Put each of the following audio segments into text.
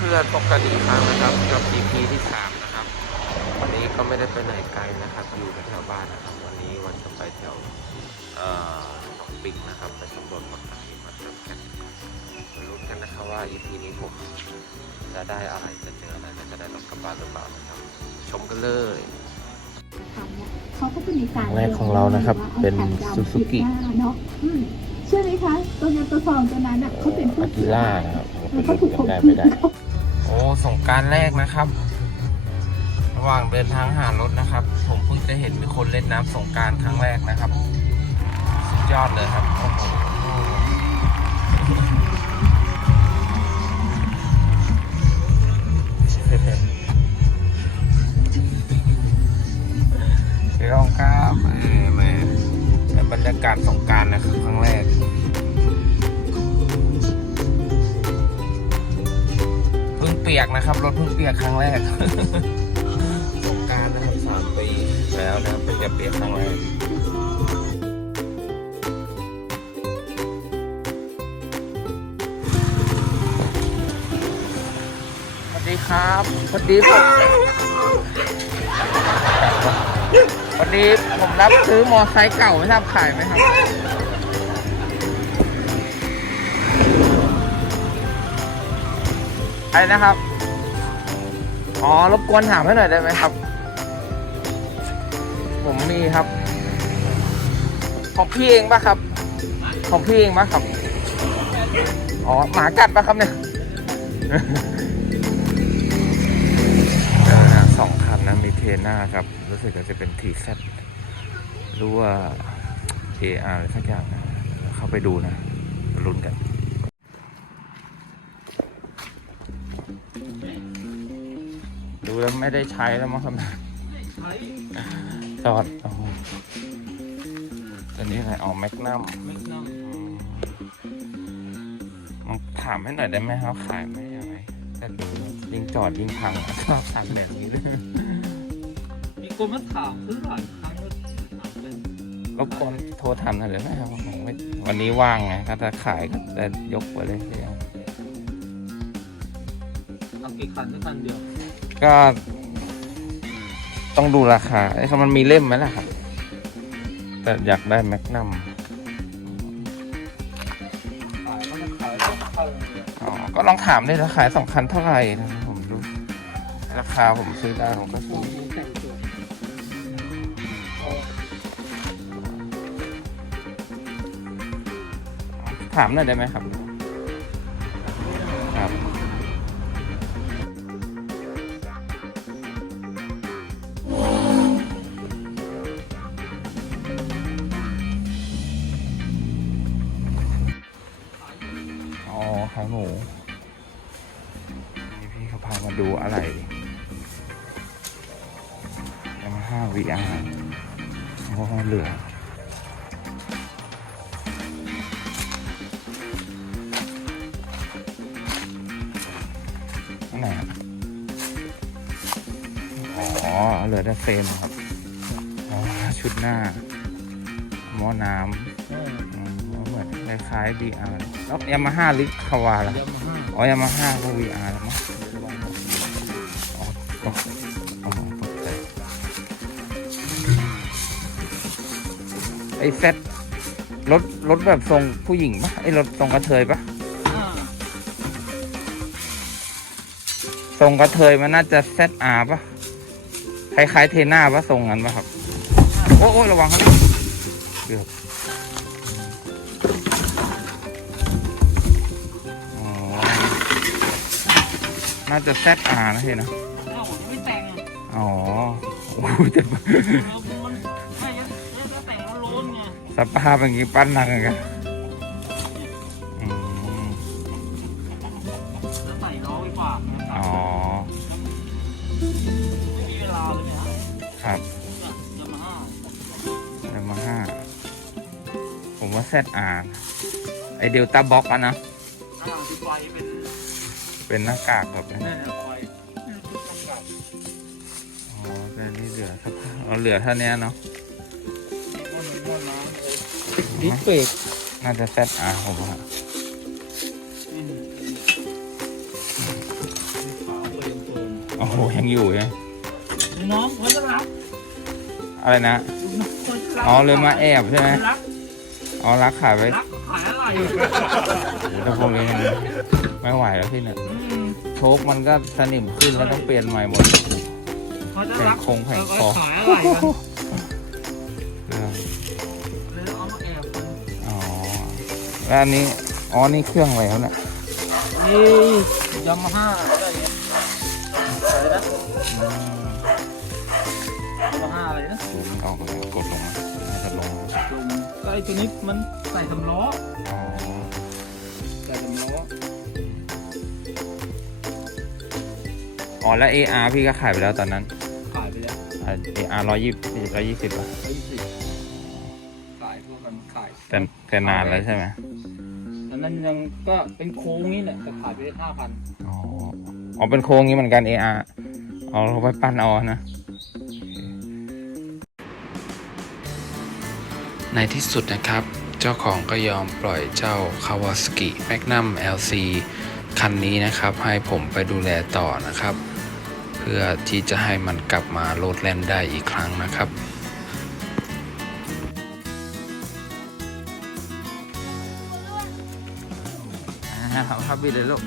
พื่อนๆพบกันอีกครั้งนะครับกับ EP ที่สามนะครับ วันนี้ก็ไม่ได้ไปไหนไกลนะครับ อยู่แถวบ้านนะครับ วันนี้วันจะไปแถวเอ่อหนองปิงนะครับ ไปสำรวจผลงานมาเติมกันมาลุ้นกันนะครับว่า EP นี้ผมจะได้อะไรจะเจออะไรและจะได้รถกระบะหรือเปล่านะครับ ชมกันเลยเขาก็จะมีการแรกของเรานะครับ เป็น Suzuki เนาะอืมเชื่อไหมคะ ตัวเงินตัวทองตัวนั้นอะเขาเป็นผู้อากิล่านะครับแล้วเขาถูกข่มได้ขืไม่นได้โอ้ สงการแรกนะครับ ระหว่างเดินทางหารถนะครับ ผมเพิ่งจะเห็นมีคนเล่นน้ำสงการครั้งแรกนะครับ สุดยอดเลยครับโอ้โหพี่รองครับแม่แม่บรรยากาศสงการนะครับครั้งแรก ปียกนะครับ รถเพิ่งเปียกครั้งแรกสงกรารนะครับสามปีแล้วนะครับเพิ่งจะเปียกครั้งแรกสวัสดีครับสวัสดีผมวันนี้ผมรับซื้อมอไซค์เก่าไม่ทราบขายไหมครับอะไรนะครับ อ๋อ รบกวนถามให้หน่อยได้ไหมครับ ผมมีครับ ของพี่เองปะครับ ของพี่เองปะครับ อ๋อ หมากัดปะครับเนี่ยสองคันนะ มีเทน่าครับ รู้สึกว่าจะเป็นทีเซรู้ว่า AR อะไรสักอย่างนะ เข้าไปดูนะมาลุ้นกัน แล้วไม่ได้ใช้แล้วมั้งครับจอดโอ้โหตัวนี้อะไรอ๋อแมกนัมมันถามให้หน่อยได้ไหมครับ ขายไหมยังไงแต่ยิงจอดยิงพังอะชอบทำแบบนี้ด้วยมีคนมาถามซื้อหลายครั้งแล้วถามเป็นรบกวนโทรถามหน่อยได้ไหมครับผมไม่วันนี้ว่างไงก็จะขายก็จะยกไปเลยเดียวเอากี่คันก็คันเดียว ก็ ต้องดูราคาไอ้ครับมันมีเล่มไหมล่ะครับ แต่อยากได้แมกนัมก็จะขายก็ขายอ๋อก็ลองถามได้ราคายสองคันเท่าไหร่นะผมดู ราคาผมซื้อได้ผมก็ซื้อแต่งตัวถามหน่อยได้ไหมครับามาฮ่า VR โอ้เหลืออันไหนครับอ๋อ เหลือแต่เฟรมครับ อ๋อ ชุดหน้า หม้อน้ำอืมเหมือนคล้ายๆ VR แล้วยามาฮ่าหรือคาวาล่ะยามาฮ่าอ๋อยามาฮ่าก็ VR แล้วมั้งอ๋อตกอ๋อ ไอ้เซ็ตรถรถแบบทรงผู้หญิงปะไอ้รถทรงกระเทยปะอ่าทรงกระเทยมันน่าจะ ZR ปะคล้ายๆเทน่าปะทรงนั้นปะครับ โอ้โอ้ระวังครับเกือบอ๋อน่าจะ ZR นะเห็นนะเอ้าผมยังไม่แต่งอะอ๋อโอ้ยแต่เออมันไม่ สภาพอย่างนี้ปั้นหนักกันอืมจะใส่ล้อไว้ฝากนะครัอ๋บอไม่มีเวลาเลยเนี่ยครับยามาฮ่ายามาฮ่าผมว่า ZR ไอเดลต้าบ็อกอะนะอ่าที่ไฟเป็น เป็นหน้ากากแบบนี้แน่ๆไฟเป็นชุดกำกับอ๋อแต่นี่เหลือสภาพเอาเหลือเท่านี้เนาะ ดิสเบรกน่าจะ ZR ผมว่าอืมดิสหยังอยู่ใช่ไหมน้องเขาจะรับอะไรนะน้องเขาจะรับอ๋อเลยมาแอบใช่ไหมรักอ๋อรักขายไว้รักขายอะไรแล้วพวกนี้มันไม่ไหวแล้วพี่เนี่ยอืมโชคมันก็สนิมขึ้นแล้วต้องเปลี่ยนใหม่หมดเขาจะรักแผงคงแผงคอเาไว้ขายอะไร แล้วอันนี้อ๋อนี่เครื่องอะไรครับเนี่ยนี่ยามาฮ่าอะไรเนี่ยอะไรนะอืมยามาฮ่าอะไรนะดูมันออกแล้วกดลงมาน่าจะลงลงก็ไอตัวนี้มันใส่สำล้ออ๋อใส่สำล้ออ๋อแล้ว AR พี่ก็ขายไปแล้วตอนนั้นขายไปแล้วอ่า AR ร้อยยี่ร้อยยี่สิบอะยี่สิบขายพวกกันขายแต่แต่นานแล้วใช่ไหม อันนั้นยังก็เป็นโค้งนี่แหละแต่ขายไปห้าพันอ๋ออ๋อเป็นโค้งงี้เหมือนกัน AR เอาเราไปปั้นเอานะ ในที่สุดนะครับ เจ้าของก็ยอมปล่อยเจ้า Kawasaki Magnum LC คันนี้นะครับ ให้ผมไปดูแลต่อนะครับ เพื่อที่จะให้มันกลับมาโลดแล่นได้อีกครั้งนะครับ เอาพับบิดเลยลูก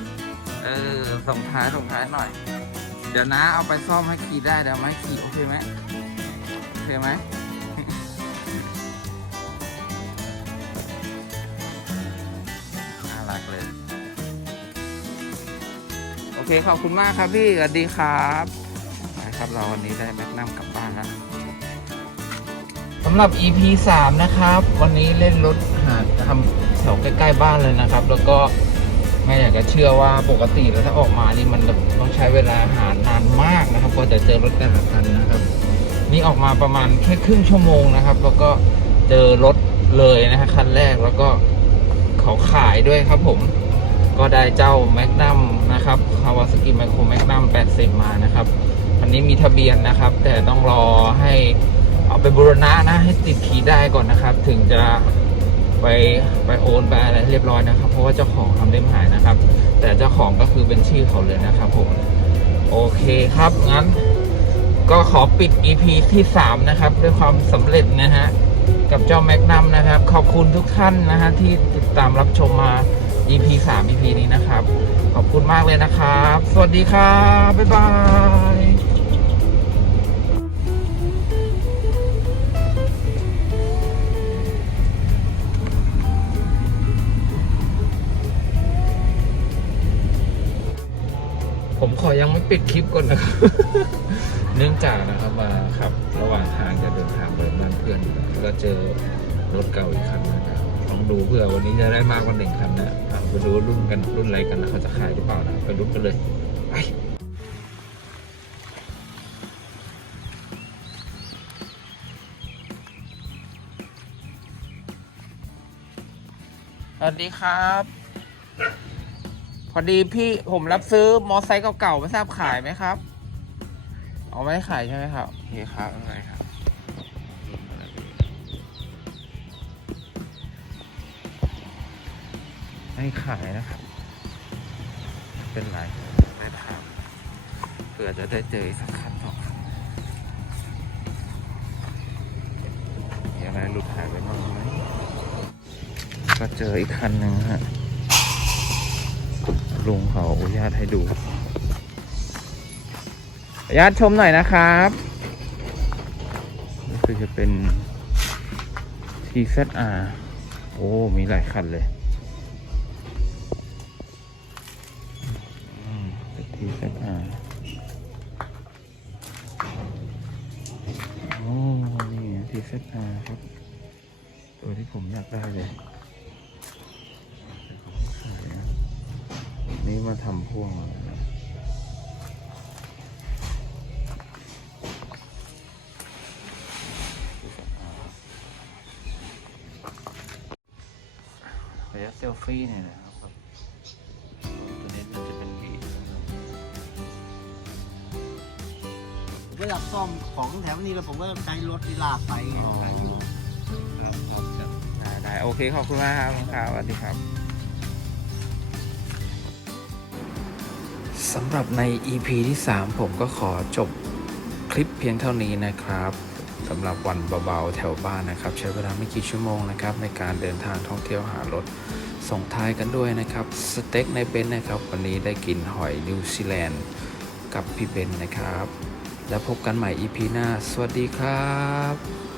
เออ ส่งท้ายส่งท้ายหน่อย เดี๋ยวนะเอาไปซ่อมให้ขี่ได้เดี๋ยวไม่ขี่โอเคไหมโอเคไหมน่ารักเลย โอเคขอบคุณมากครับพี่สวัสดีครับนะครับ เราวันนี้ได้แมกนัมกลับบ้านแล้วสำหรับ EP 3 นะครับ วันนี้เล่นรถหาทำแถวใกล้ ๆ บ้านเลยนะครับ แล้วก็ ไม่อยากจะเชื่อว่าปกติแล้วถ้าออกมานี่มันต้องใช้เวลาหานานมากนะครับกว่าจะเจอรถแต่ละคันนะครับ นี่ออกมาประมาณแค่ครึ่งชั่วโมงนะครับ แล้วก็เจอรถเลยนะฮะคันแรกแล้วก็เขาขายด้วยครับผมก็ได้เจ้าแมกนัมนะครับคาวาสกิไมโครแมกนัม80 มานะครับ อันนี้มีทะเบียนนะครับ แต่ต้องรอให้เอาไปบูรณะนะให้ติดขี่ได้ก่อนนะครับ ถึงจะ ไปไปโอนไปอะไรเรียบร้อยนะครับ เพราะว่าเจ้าของทำเล่มหายนะครับ แต่เจ้าของก็คือเป็นชื่อเขาเลยนะครับผมโอเคครับงั้นก็ขอปิด EP ที่ 3 นะครับ ด้วยความสำเร็จนะฮะ กับเจ้าแมกนัมนะครับ ขอบคุณทุกท่านนะฮะ ที่ติดตามรับชมมา EP 3 EP นี้นะครับ ขอบคุณมากเลยนะครับ สวัสดีครับ บ๊ายบาย ขอยังไม่ปิดคลิปก่อนนะครับ เนื่องจากนะครับมาขับ ระหว่างทางจะเดินทางไปบ้านเพื่อนแล้วก็เจอรถเก่าอีกคันนะครับลองดูเพื่อวันนี้จะได้มากกว่าหนึ่งคันนะอะไปดูรุ่นกันรุ่นอะไรกันนะเขาจะขายหรือเปล่านะไปรุ่นกันเลยไปสวัสดีครับ พอดีพี่ผมรับซื้อมอไซค์เก่าๆไม่ทราบขายไหมครับเอาไม่ได้ขายใช่ไหมครับโอเคครับอะไรครับไม่ขายนะครับ เป็นไรไม่ถามเผื่อจะได้เจออีกสักคันสองคันมีอะไรหลุดหายไปบ้างไหมก็เจออีกคันหนึ่งฮะ ลุงเขาอนุญาตให้ดูอนุญาตชมหน่อยนะครับนี่คือจะเป็น TZR โอ้ มีหลายคันเลยอืมเป็น TZR โอ้ นี่ TZR ครับ ตัวที่ผมอยากได้เลย นี่มาทำพ่วงอะไรนะระยะเซลฟี่เนี่ยนะครับตัวนี้น่าจะเป็นบีนะครับก็อยากซ่อมของแถวนี้แล้วผมก็ใช้รถที่ลากไปไงไปอยู่ครับครับได้ได้โอเคขอบคุณมากครับครับสวัสดีครับ สำหรับใน EP ที่ 3 ผมก็ขอจบคลิปเพียงเท่านี้นะครับสำหรับวันเบาๆแถวบ้านนะครับ ใช้เวลาไม่กี่ชั่วโมงนะครับ ในการเดินทางท่องเที่ยวหารถส่งท้ายกันด้วยนะครับ สเต็กในเบนซ์นะครับ วันนี้ได้กินหอยนิวซีแลนด์กับพี่เบนซ์นะครับ แล้วพบกันใหม่ EP หน้า สวัสดีครับ